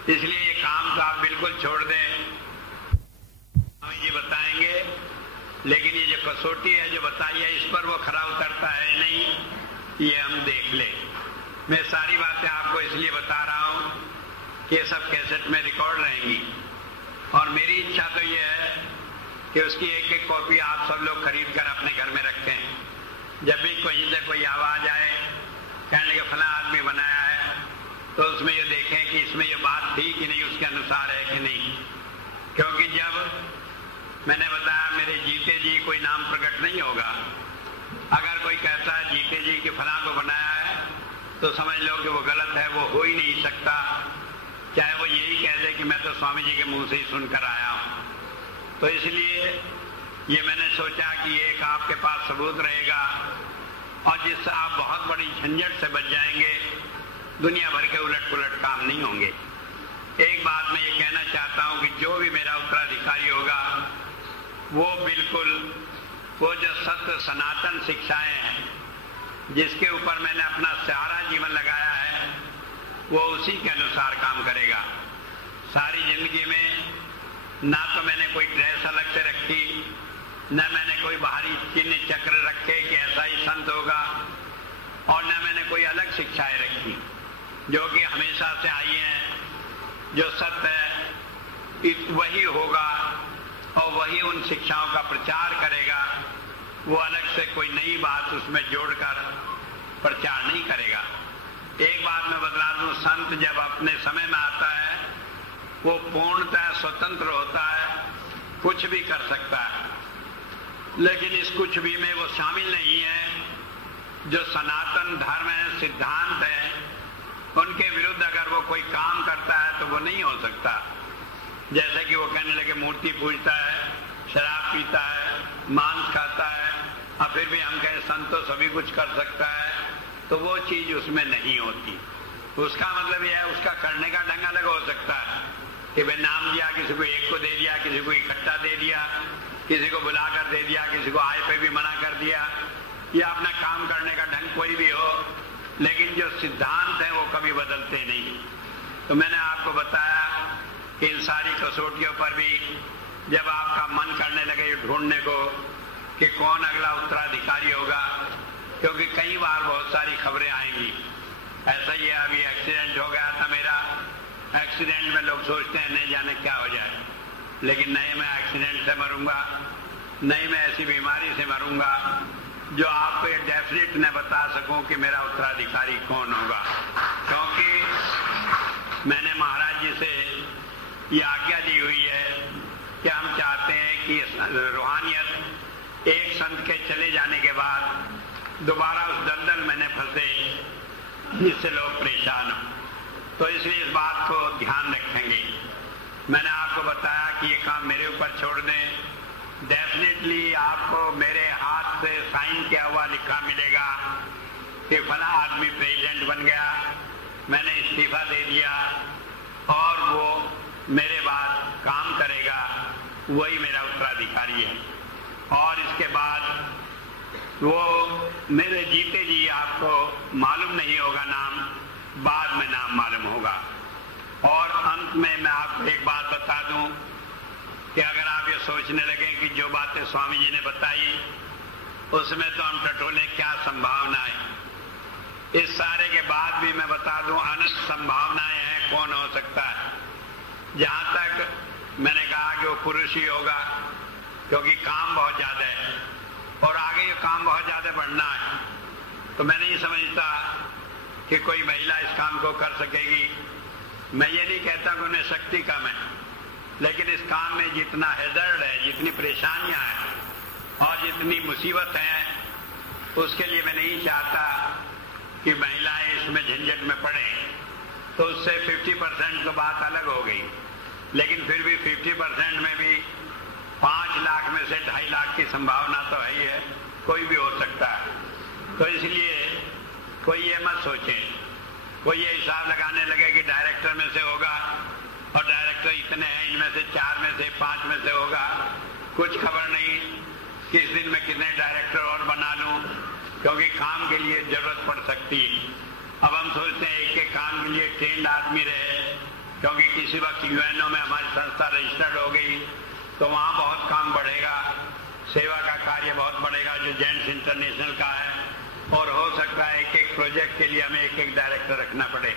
इसलिए ये काम तो आप बिल्कुल छोड़ दें, स्वामी जी बताएंगे, लेकिन ये जो कसौटी है जो बताई है, इस पर वो खरा उतरता है नहीं, ये हम देख ले। मैं सारी बातें आपको इसलिए बता रहा हूं कि ये सब कैसेट में रिकॉर्ड रहेंगी, और मेरी इच्छा तो ये है कि उसकी एक एक कॉपी आप सब लोग खरीद कर अपने घर में रखें। जब भी कहीं से कोई आवाज आए कहने के फला आदमी बनाया है, तो उसमें ये देखें कि इसमें ये बात थी कि नहीं, उसके अनुसार है कि नहीं। क्योंकि जब मैंने बताया मेरे जीते जी कोई नाम प्रकट नहीं होगा, अगर कोई कहता है जीते जी के फला को बनाया है, तो समझ लो कि वो गलत है, वो हो ही नहीं सकता, चाहे वो यही कह दे कि मैं तो स्वामी जी के मुंह से ही सुनकर आया हूं। तो इसलिए ये मैंने सोचा कि एक आपके पास सबूत रहेगा, और जिससे आप बहुत बड़ी झंझट से बच जाएंगे, दुनिया भर के उलट पुलट काम नहीं होंगे। एक बात मैं ये कहना चाहता हूं कि जो भी मेरा उत्तराधिकारी होगा, वो बिल्कुल वो जो सत्य सनातन शिक्षाएं हैं, जिसके ऊपर मैंने अपना सारा जीवन लगाया है, वो उसी के अनुसार काम करेगा। सारी जिंदगी में ना तो मैंने कोई ड्रेस अलग से रखी, न मैंने कोई बाहरी चिन्ह चक्र रखे कि ऐसा ही संत होगा, और न मैंने कोई अलग शिक्षाएं रखी, जो कि हमेशा से आई हैं। जो सत्य है वही होगा और वही उन शिक्षाओं का प्रचार करेगा, वो अलग से कोई नई बात उसमें जोड़कर प्रचार नहीं करेगा। एक बात मैं बतला दूं, संत जब अपने समय में आता है वो पूर्णतः स्वतंत्र होता है, कुछ भी कर सकता है, लेकिन इस कुछ भी में वो शामिल नहीं है जो सनातन धर्म है, सिद्धांत है, उनके विरुद्ध अगर वो कोई काम करता है तो वो नहीं हो सकता। जैसे कि वो कहने लगे मूर्ति पूजता है, शराब पीता है, मांस खाता है, और फिर भी हम कहें संत तो सभी कुछ कर सकता है, तो वो चीज उसमें नहीं होती। उसका मतलब यह है उसका करने का ढंग अलग हो सकता है कि भाई नाम दिया, किसी को एक को दे दिया, किसी को इकट्ठा दे दिया, किसी को बुलाकर दे दिया, किसी को आय पे भी मना कर दिया, या अपना काम करने का ढंग कोई भी हो, लेकिन जो सिद्धांत है वो कभी बदलते नहीं। तो मैंने आपको बताया कि इन सारी कसौटियों पर भी जब आपका मन करने लगे ढूंढने को कि कौन अगला उत्तराधिकारी होगा, क्योंकि कई बार बहुत सारी खबरें आएंगी। ऐसा ही है, अभी एक्सीडेंट हो गया था मेरा। एक्सीडेंट में लोग सोचते हैं नहीं जाने क्या हो जाए, लेकिन नहीं मैं एक्सीडेंट से मरूंगा, नहीं मैं ऐसी बीमारी से मरूंगा जो आपको ये डेफिनेट न बता सकूं कि मेरा उत्तराधिकारी कौन होगा। क्योंकि मैंने महाराज जी से ये आज्ञा दी हुई है कि हम चाहते हैं कि रूहानियत एक संत के चले जाने के बाद दोबारा उस दलदल में न फंसे जिससे लोग परेशान हो। तो इसलिए इस बात को ध्यान रखेंगे। मैंने आपको बताया कि ये काम मेरे ऊपर छोड़ दें, डेफिनेटली आपको मेरे हाथ से साइन किया हुआ लिखा मिलेगा कि फला आदमी प्रेसिडेंट बन गया, मैंने इस्तीफा दे दिया और वो मेरे बाद काम करेगा, वही मेरा उत्तराधिकारी है। और इसके बाद वो मेरे जीते जी आपको मालूम नहीं होगा नाम, बाद में नाम मालूम होगा। और अंत में मैं आपको एक बात बता दूं कि अगर आप ये सोचने लगे कि जो बातें स्वामी जी ने बताई उसमें तो हम टटोले क्या संभावना है, इस सारे के बाद भी मैं बता दूं अनंत संभावनाएं हैं कौन हो सकता है। जहां तक मैंने कहा कि वो पुरुष ही होगा, क्योंकि काम बहुत ज्यादा है और आगे ये काम बहुत ज्यादा बढ़ना है। तो मैं नहीं समझता कि कोई महिला इस काम को कर सकेगी। मैं ये नहीं कहता कि उन्हें शक्ति कम है, लेकिन इस काम में जितना हैजर्ड है, जितनी परेशानियां हैं और जितनी मुसीबत है, उसके लिए मैं नहीं चाहता कि महिलाएं इसमें झंझट में पड़े। तो उससे 50% तो बात अलग हो गई, लेकिन फिर भी 50% में भी 5 लाख में से 2.5 लाख की संभावना तो है ही है, कोई भी हो सकता है। तो इसलिए कोई ये मत सोचे, कोई ये हिसाब लगाने लगे कि डायरेक्टर में से होगा और डायरेक्टर इतने हैं, इनमें से 4 में से 5 में से होगा। कुछ खबर नहीं कि इस दिन में कितने डायरेक्टर और बना लूं, क्योंकि काम के लिए जरूरत पड़ सकती है। अब हम सोचते हैं एक काम के लिए ट्रेंड आदमी रहे, क्योंकि किसी वक्त यूएनओ में हमारी संस्था रजिस्टर्ड हो गई तो वहाँ बहुत काम बढ़ेगा, सेवा का कार्य बहुत बढ़ेगा जो जेंट्स इंटरनेशनल का है, और हो सकता है एक प्रोजेक्ट के लिए हमें एक डायरेक्टर रखना पड़े,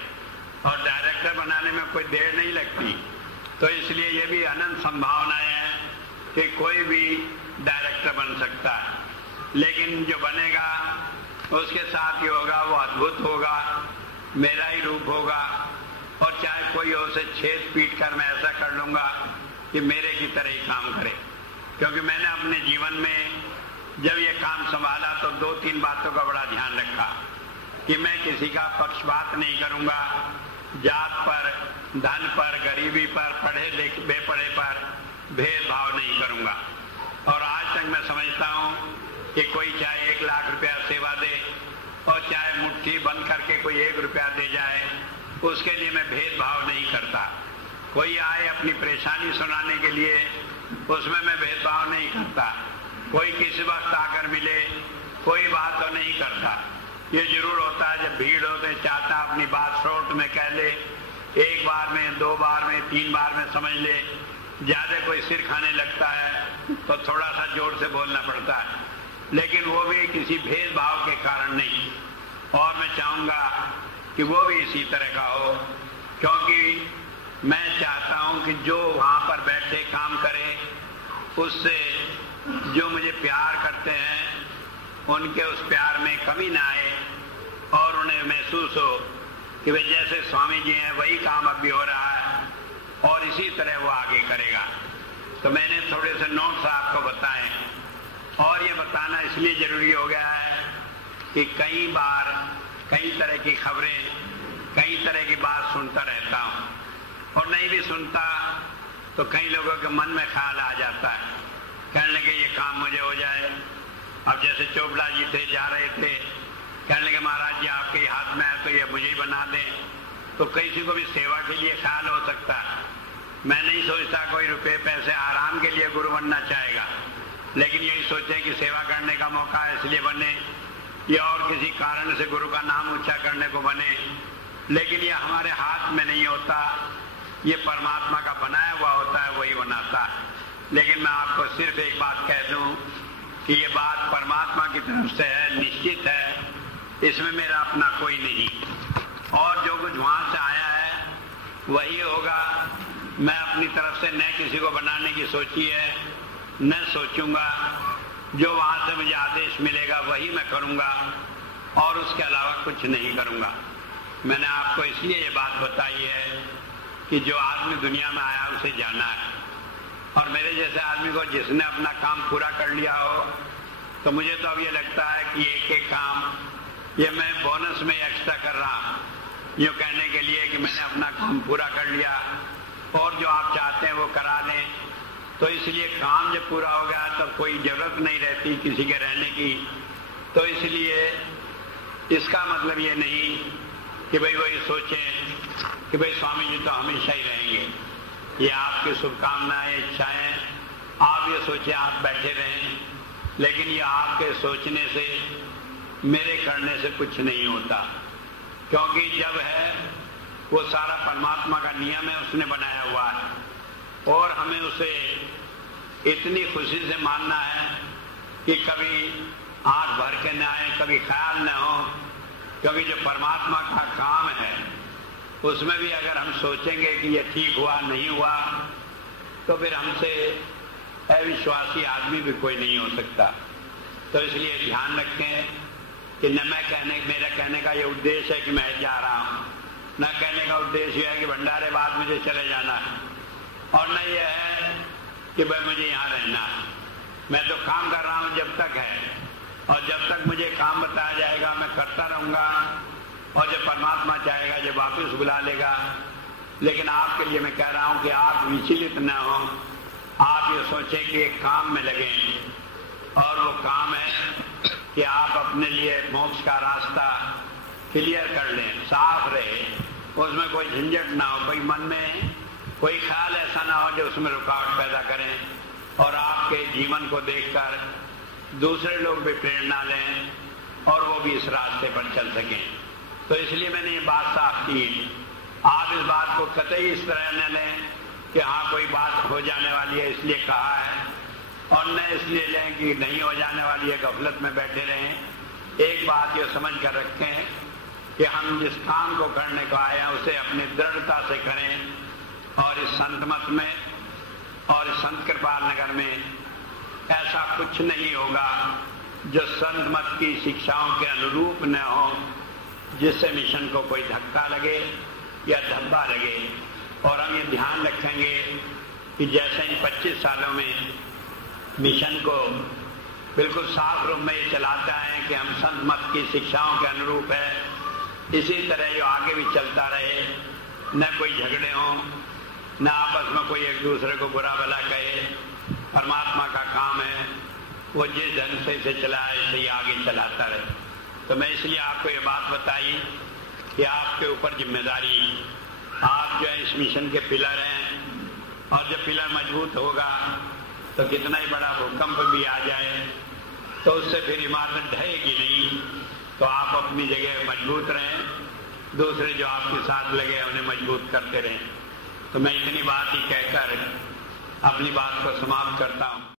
और डायरेक्टर बनाने में कोई देर नहीं लगती। तो इसलिए ये भी अनंत संभावनाएं हैं कि कोई भी डायरेक्टर बन सकता है, लेकिन जो बनेगा उसके साथ ही होगा वो अद्भुत होगा, मेरा ही रूप होगा, और चाहे कोई उसे छेद पीट कर मैं ऐसा कर लूंगा कि मेरे की तरह ही काम करे। क्योंकि मैंने अपने जीवन में जब ये काम संभाला तो 2-3 बातों का बड़ा ध्यान रखा कि मैं किसी का पक्षपात नहीं करूंगा, जात पर, धन पर, गरीबी पर, पढ़े लिखे बेपढ़े पर भेदभाव नहीं करूंगा। और आज तक मैं समझता हूं कि कोई चाहे 1 लाख रुपया सेवा दे और चाहे मुट्ठी बंद करके कोई 1 रुपया दे जाए, उसके लिए मैं भेदभाव नहीं करता। कोई आए अपनी परेशानी सुनाने के लिए, उसमें मैं भेदभाव नहीं करता। कोई किसी वक्त आकर मिले, कोई बात तो नहीं करता। ये जरूर होता है जब भीड़ होते चाहता अपनी बात शॉर्ट में कह ले, 1 बार में, 2 बार में, 3 बार में समझ ले। ज्यादा कोई सिर खाने लगता है तो थोड़ा सा जोर से बोलना पड़ता है, लेकिन वो भी किसी भेदभाव के कारण नहीं। और मैं चाहूंगा कि वो भी इसी तरह का हो, क्योंकि मैं चाहता हूं कि जो वहां पर बैठे काम करे, उससे जो मुझे प्यार करते हैं उनके उस प्यार में कमी ना आए, और उन्हें महसूस हो कि वे जैसे स्वामी जी हैं वही काम अब भी हो रहा है और इसी तरह वो आगे करेगा। तो मैंने थोड़े से नोट्स आपको बताए, और ये बताना इसलिए जरूरी हो गया है कि कई बार कई तरह की खबरें, कई तरह की बात सुनता रहता हूं, और नहीं भी सुनता तो कई लोगों के मन में ख्याल आ जाता है, कहने लगे ये काम मुझे हो जाए। अब जैसे चोपड़ा जी थे, जा रहे थे, कहने लगे महाराज जी आपके हाथ में है तो ये मुझे ही बना दें। तो किसी को भी सेवा के लिए ख्याल हो सकता है। मैं नहीं सोचता कोई रुपए पैसे आराम के लिए गुरु बनना चाहेगा, लेकिन यही सोचें कि सेवा करने का मौका है इसलिए बने, या और किसी कारण से गुरु का नाम ऊंचा करने को बने, लेकिन ये हमारे हाथ में नहीं होता, ये परमात्मा का बनाया हुआ होता है, वही बनाता है। लेकिन मैं आपको सिर्फ एक बात कह दूं कि ये बात परमात्मा की तरफ से है, निश्चित है, इसमें मेरा अपना कोई नहीं, और जो कुछ वहां से आया है वही होगा। मैं अपनी तरफ से न किसी को बनाने की सोची है, न सोचूंगा। जो वहां से मुझे आदेश मिलेगा वही मैं करूंगा, और उसके अलावा कुछ नहीं करूंगा। मैंने आपको इसलिए ये बात बताई है कि जो आदमी दुनिया में आया उसे जाना है, और मेरे जैसे आदमी को जिसने अपना काम पूरा कर लिया हो, तो मुझे तो अब ये लगता है कि एक एक काम ये मैं बोनस में एक्स्ट्रा कर रहा हूँ, यूँ कहने के लिए कि मैंने अपना काम पूरा कर लिया, और जो आप चाहते हैं वो करा लें। तो इसलिए काम जब पूरा हो गया तब कोई जरूरत नहीं रहती किसी के रहने की। तो इसलिए इसका मतलब ये नहीं कि भाई वही सोचें कि भाई स्वामी जी तो हमेशा ही रहेंगे। ये आपकी शुभकामनाएं, इच्छाएं, आप ये सोचें आप बैठे रहें, लेकिन ये आपके सोचने से, मेरे करने से कुछ नहीं होता, क्योंकि जब है वो सारा परमात्मा का नियम है, उसने बनाया हुआ है, और हमें उसे इतनी खुशी से मानना है कि कभी आंख भर के न आए, कभी ख्याल न हो, क्योंकि जो परमात्मा का काम है उसमें भी अगर हम सोचेंगे कि ये ठीक हुआ नहीं हुआ, तो फिर हमसे अविश्वासी आदमी भी कोई नहीं हो सकता। तो इसलिए ध्यान रखें कि न मेरा कहने का ये उद्देश्य है कि मैं जा रहा हूँ, न कहने का उद्देश्य है कि भंडारे बाद मुझे चले जाना है, और न ये है कि भाई मुझे यहाँ रहना है। मैं तो काम कर रहा हूँ जब तक है, और जब तक मुझे काम बताया जाएगा मैं करता रहूँगा, और जब परमात्मा चाहेगा जब वापिस बुला लेगा। लेकिन आपके लिए मैं कह रहा हूँ कि आप विचलित न हो, आप ये सोचें कि एक काम में लगे, और वो काम है कि आप अपने लिए मोक्ष का रास्ता क्लियर कर लें, साफ रहे, उसमें कोई झंझट ना हो, कोई मन में कोई ख्याल ऐसा ना हो जो उसमें रुकावट पैदा करें, और आपके जीवन को देखकर दूसरे लोग भी प्रेरणा लें और वो भी इस रास्ते पर चल सकें। तो इसलिए मैंने ये बात साफ की। आप इस बात को कतई इस तरह न लें कि हाँ कोई बात हो जाने वाली है इसलिए कहा है, और न इसलिए लें कि नहीं हो जाने वाली है, गफलत में बैठे रहें। एक बात ये समझ कर रखें कि हम जिस काम को करने को आए हैं उसे अपनी दृढ़ता से करें, और इस संत मत में और इस संत कृपाल नगर में ऐसा कुछ नहीं होगा जो संत मत की शिक्षाओं के अनुरूप न हो, जिससे मिशन को कोई धक्का लगे या धब्बा लगे। और हम ये ध्यान रखेंगे कि जैसे इन 25 सालों में मिशन को बिल्कुल साफ रूप में ये चलाता है कि हम संत मत की शिक्षाओं के अनुरूप है, इसी तरह ये आगे भी चलता रहे, न कोई झगड़े हों, न आपस में कोई एक दूसरे को बुरा भला कहे। परमात्मा का काम है, वो जिस ढंग से इसे चलाए इसे ही आगे चलाता रहे। तो मैं इसलिए आपको ये बात बताई कि आपके ऊपर जिम्मेदारी, आप जो है इस मिशन के पिलर हैं, और जब पिलर मजबूत होगा तो कितना ही बड़ा भूकंप भी आ जाए तो उससे फिर इमारत ढहेगी नहीं। तो आप अपनी जगह मजबूत रहें, दूसरे जो आपके साथ लगे उन्हें मजबूत करते रहें। तो मैं इतनी बात ही कहकर अपनी बात को समाप्त करता हूँ।